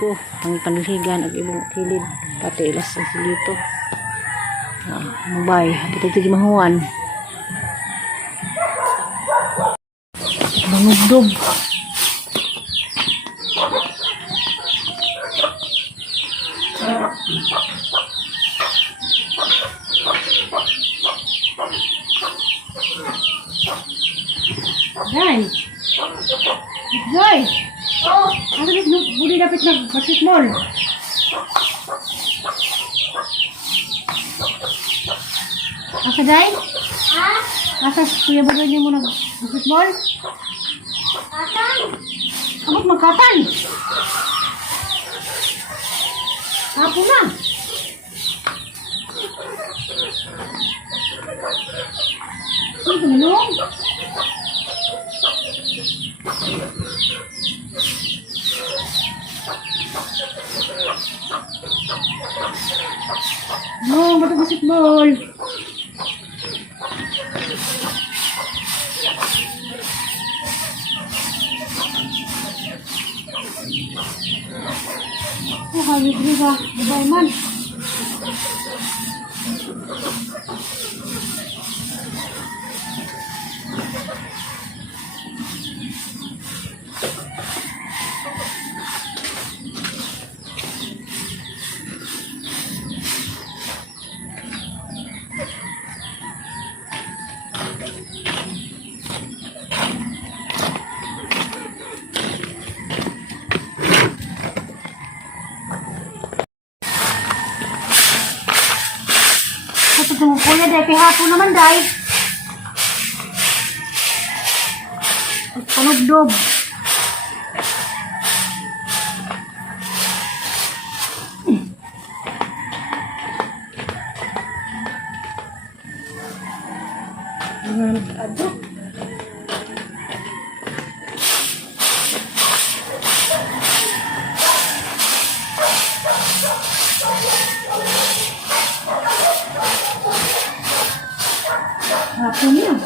ko ang paniligan ag ibong kilid pati ilas ang silito. Mabay dito tig mahuwan. Manugdog. Joy! Joy! Oh! Ano rin, budi dapat nag-basketball? Asa, Joy? Ha? Asa, kuya ba doon mo nag-basketball? Katan! Abot magkatan! Hapo na! Sino tumulong? No, bato basketball. Oh, habis juga. Bye man. Tunggu kuya dahil kay hapon naman dahil panugdog. Aduh. Hapon niya.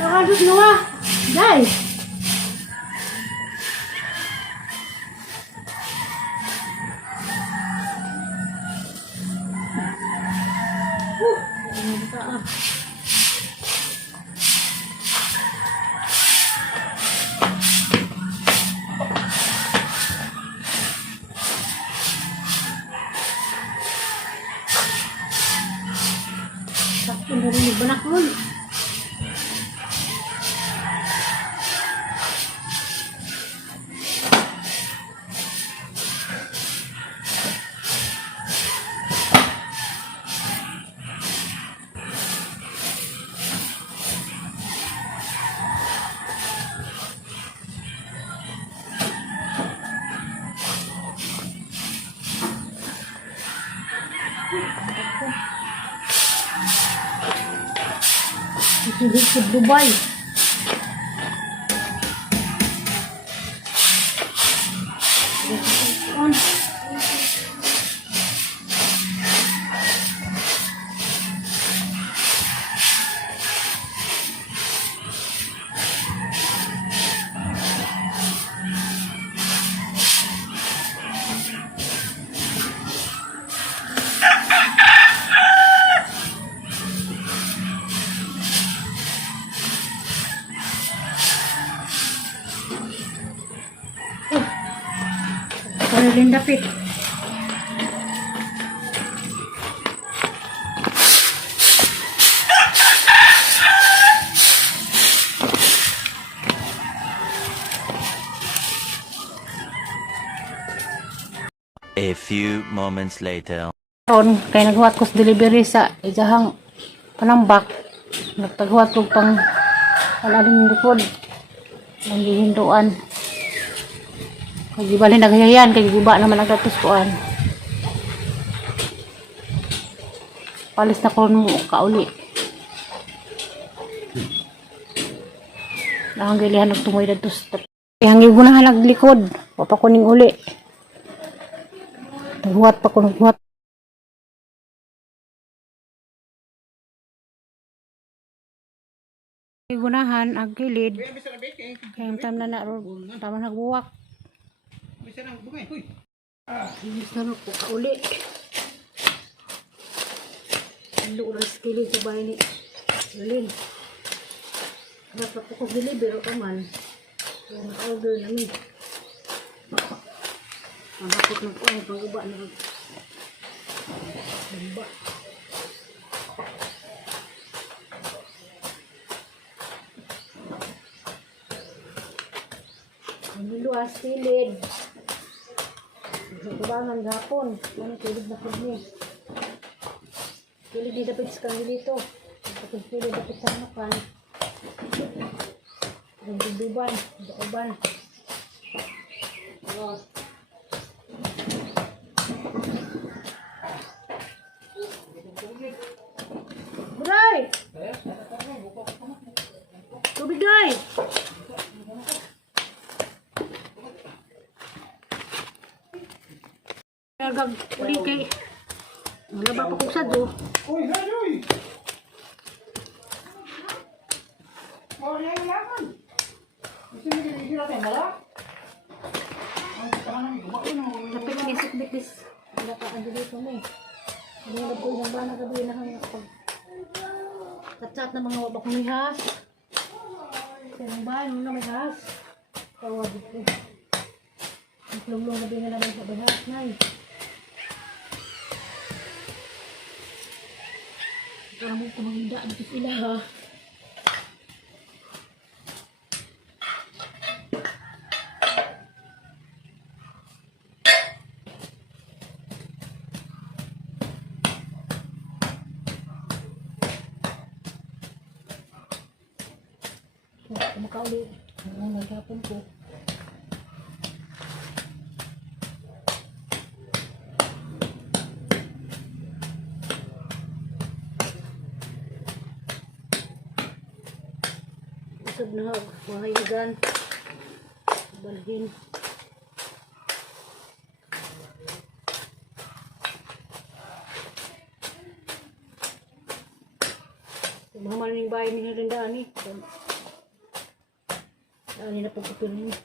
Harus Noah, guys. Sakto dari benak pun. Itu ke Dubai. Kalau din dapit. A few moments later. Ron, kay naghuwat ko sa delivery sa ijahang panambak. Nagtaghuwat ko pang alalim likod. Ang gihinduan. Kaya bali naghayayan, kaya giba naman nagtatuskuan. Palis na ko mo kauli. Nakangilihan ng tumoy na to step. Hanggang gunahan naglikod. Wapa ko ning uli. Naghuwat pa ko naghuwat. Gunahan ang gilid. Kaya time na tama nagbuwak. Bisa na po kauli. Halo oras kilid sa bahay ni Lin. Dapat po ko deliver o man. Kaya na-order namin. Mahapot na po ang pag-uba na bamba. Ang luwas kilid. Sa kubangan gapon. Ano kilid na po niya. Kilid di dapat sa kanil dito. Kapag kilid dapat sa makan. Ang duduban, dauban. Buray! Tubig day! Nagag uli kay nalaba pa kong sado. Uy, uy! Oh, yan laman. Gusto mo din natin, wala? Ang tangan namin, kumain mo. Tapi nga isip bitis. Wala ka ang dito mo eh. Hindi na po yung ba nagabi na hanggang pag katsat na mga wabak may has. Kaya nang bahay nung na may has. Tawag dito. Ang lumlong na din na naman sa bahas na eh. Kami kumangda dito sila ha. Kumakauli. Ang nagapon ko. Usab na hag. Mahayagan. Balhin. Mahamal ng bahay ni Rindaan eh. Dali na pagkupin niya.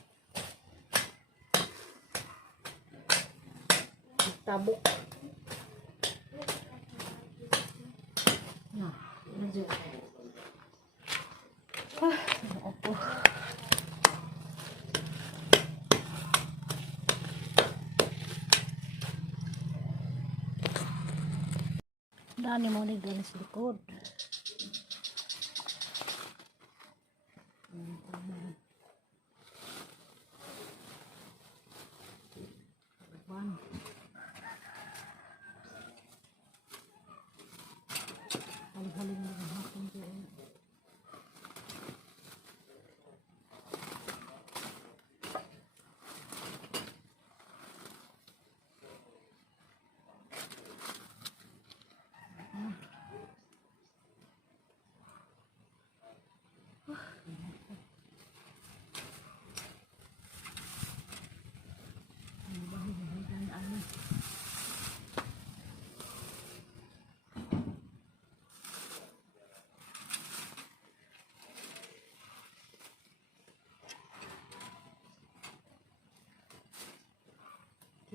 Tabok. Nah, medyo. Opo. Dani mo ni galis likod. Haling-haling na ng hapon ko.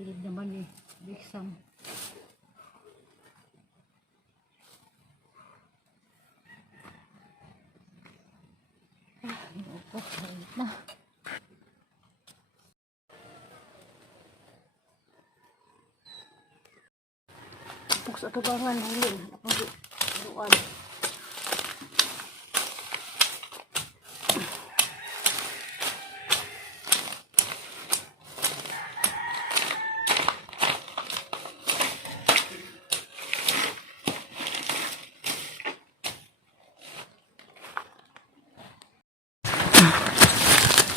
Kilid naman eh. Biksam. Opo, halit na. Pag sa tubangan, hulin. Napag-luan.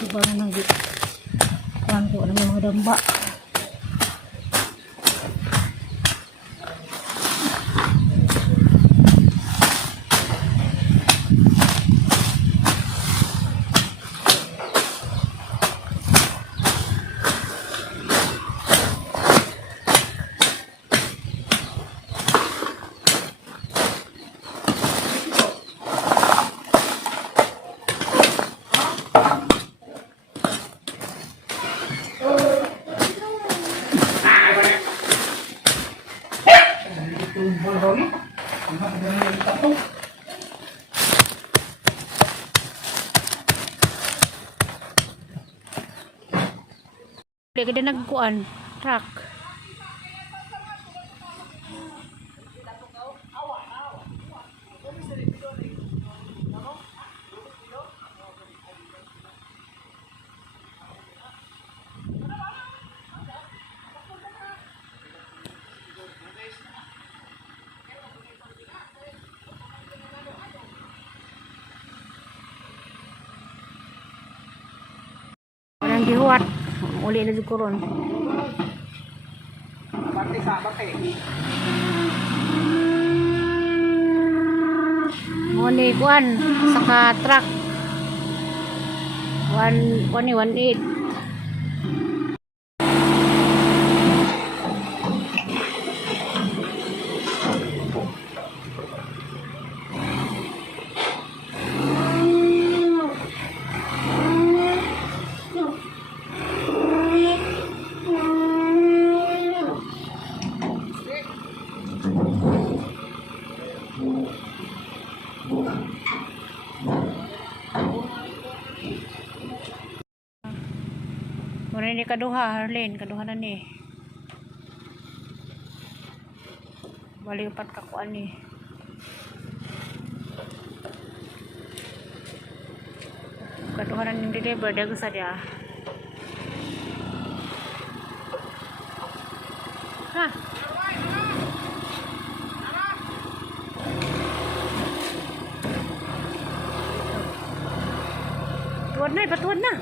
Tubangan ng dito. Kuhan ko ng mga damba. Dili ka din nagkuan. Truck. Walang gihuwat. Uli na jud ko ron. Bate sa bate. Mo ni kuan saka truck. 18. Muna ni kaduha, Harlene, kaduha na ni. Bali upat ka kuan ni. Kaduha na ni deliver dago sa dia. Ha. Tuwad na, ipatuwad na.